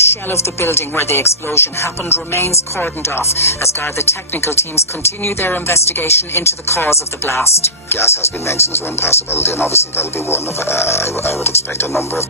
shell of the building where the explosion happened remains cordoned off as Garda technical teams continue their investigation into the cause of the blast. Gas has been mentioned as one possibility, and obviously that'll be one of, I would expect, a number of.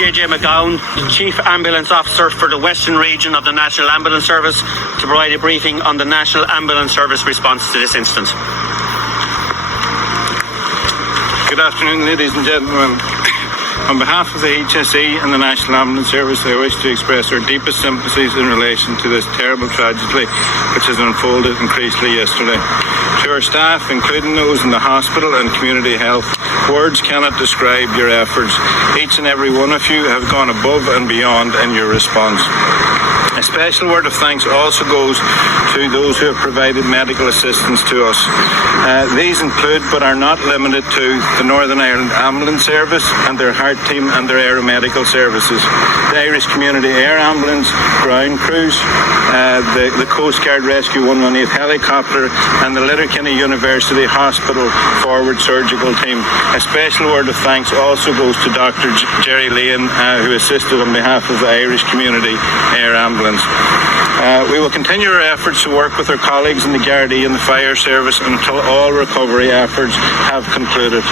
JJ McGowan, Chief Ambulance Officer for the Western Region of the National Ambulance Service, to provide a briefing on the National Ambulance Service response to this incident. Good afternoon, ladies and gentlemen. On behalf of the HSE and the National Ambulance Service, I wish to express our deepest sympathies in relation to this terrible tragedy which has unfolded in CREESLOUGh yesterday. To our staff, including those in the hospital and community health, words cannot describe your efforts. Each and every one of you have gone above and beyond in your response. A special word of thanks also goes to those who have provided medical assistance to us. These include, but are not limited to, the Northern Ireland Ambulance Service and their heart team and their aeromedical services, the Irish Community Air Ambulance, ground crews, the Coast Guard Rescue 118 helicopter, and the Letterkenny University Hospital forward surgical team. A special word of thanks also goes to Dr. Jerry Lane, who assisted on behalf of the Irish Community Air Ambulance. We will continue our efforts to work with our colleagues in the Gardaí and the fire service until all recovery efforts have concluded.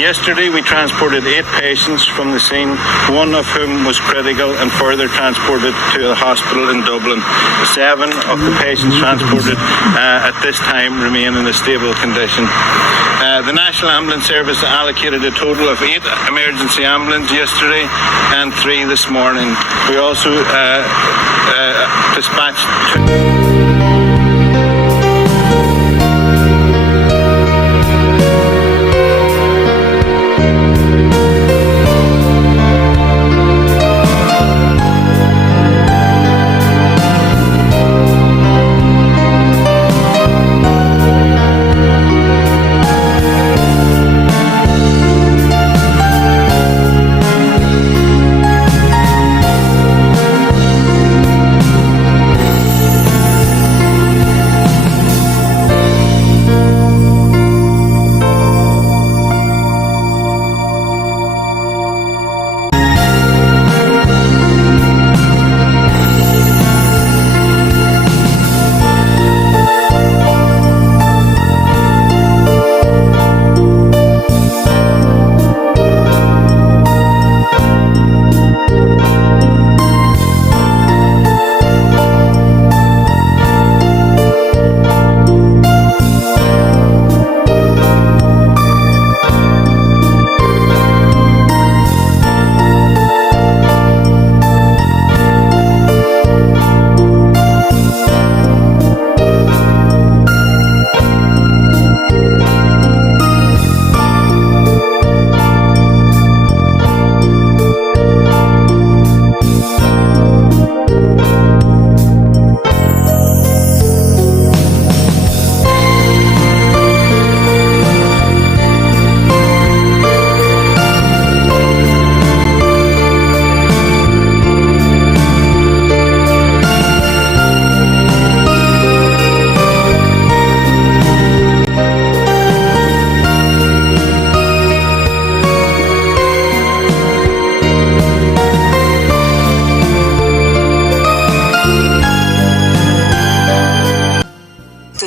Yesterday we transported 8 patients from the scene, one of whom was critical and further transported to the hospital in Dublin. 7 of the patients transported at this time remain in a stable condition. The National Ambulance Service allocated a total of 8 emergency ambulances yesterday and 3 this morning. We also dispatched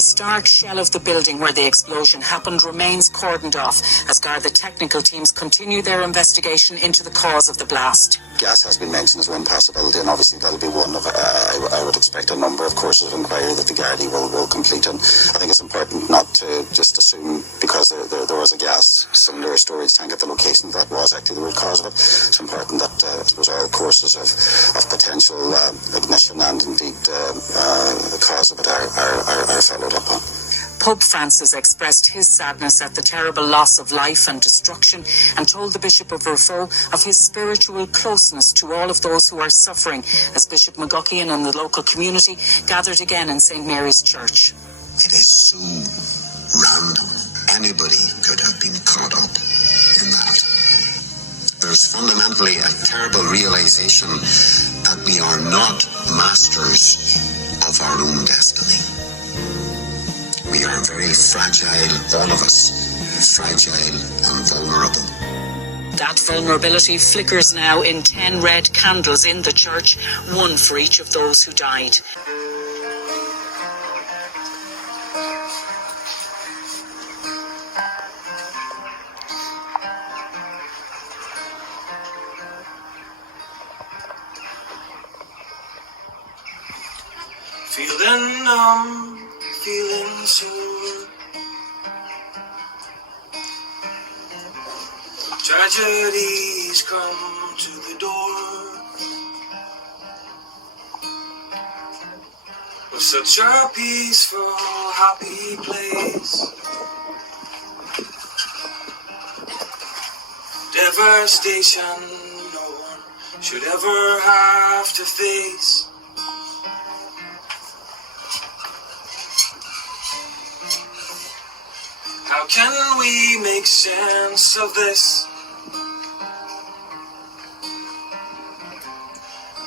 historic shell of the building where the explosion happened remains cordoned off as Garda technical teams continue their investigation into the cause of the blast. Gas has been mentioned as one possibility, and obviously that'll be one of, I would expect, a number of courses of inquiry that the Gardaí will complete. And I think it's important not to just assume because there was a gas cylinder storage tank at the location that was actually the root cause of it. It's important that all courses of potential ignition and indeed the cause of it are followed up on. Pope Francis expressed his sadness at the terrible loss of life and destruction and told the Bishop of Rafo of his spiritual closeness to all of those who are suffering as Bishop McGuckian and the local community gathered again in St. Mary's Church. It is so random. Anybody could have been caught up in that. There's fundamentally a terrible realization that we are not masters of our own destiny. We are very fragile, all of us, fragile and vulnerable. That vulnerability flickers now in 10 red candles in the church, one for each of those who died. Feeling numb, feeling sore. Tragedies come to the door. With such a peaceful, happy place. Devastation no one should ever have to face. How can we make sense of this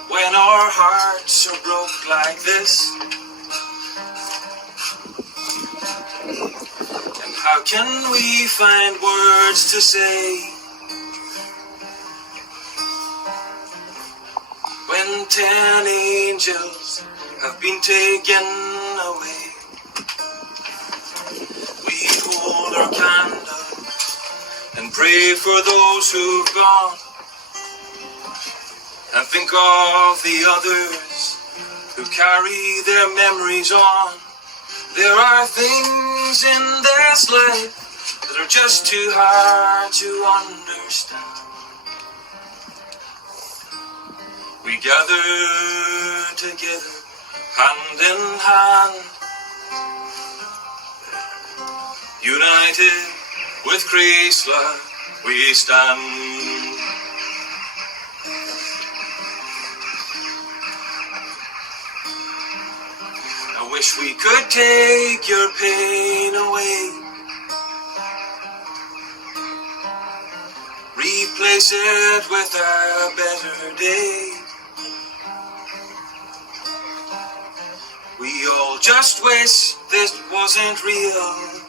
when our hearts are broke like this? And how can we find words to say when 10 angels have been taken away? Our candle and pray for those who've gone, and think of the others who carry their memories on. There are things in this life that are just too hard to understand. We gather together, hand in hand, united with CREESLOUGh we stand. I wish we could take your pain away, replace it with a better day. We all just wish this wasn't real.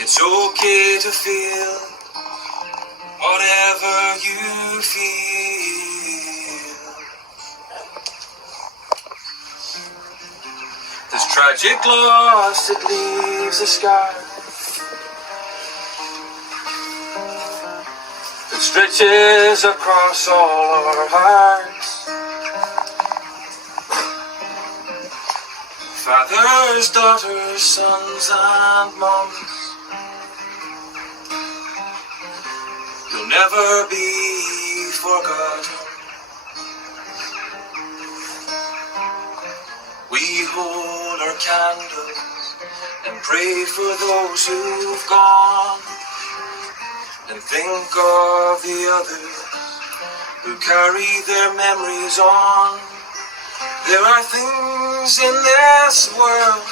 It's okay to feel whatever you feel. This tragic loss, it leaves a scar that stretches across all our hearts. Fathers, daughters, sons and moms, you'll never be forgotten. We hold our candles and pray for those who've gone, and think of the others who carry their memories on. There are things in this world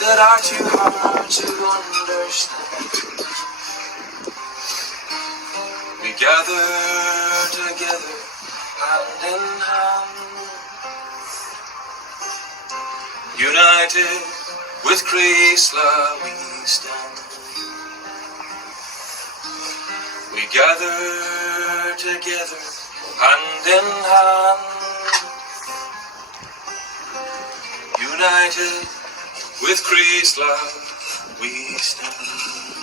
that are too hard to understand. We gather together, hand in hand, united with CREESLOUGh we stand. We gather together, hand in hand, united with CREESLOUGh we stand.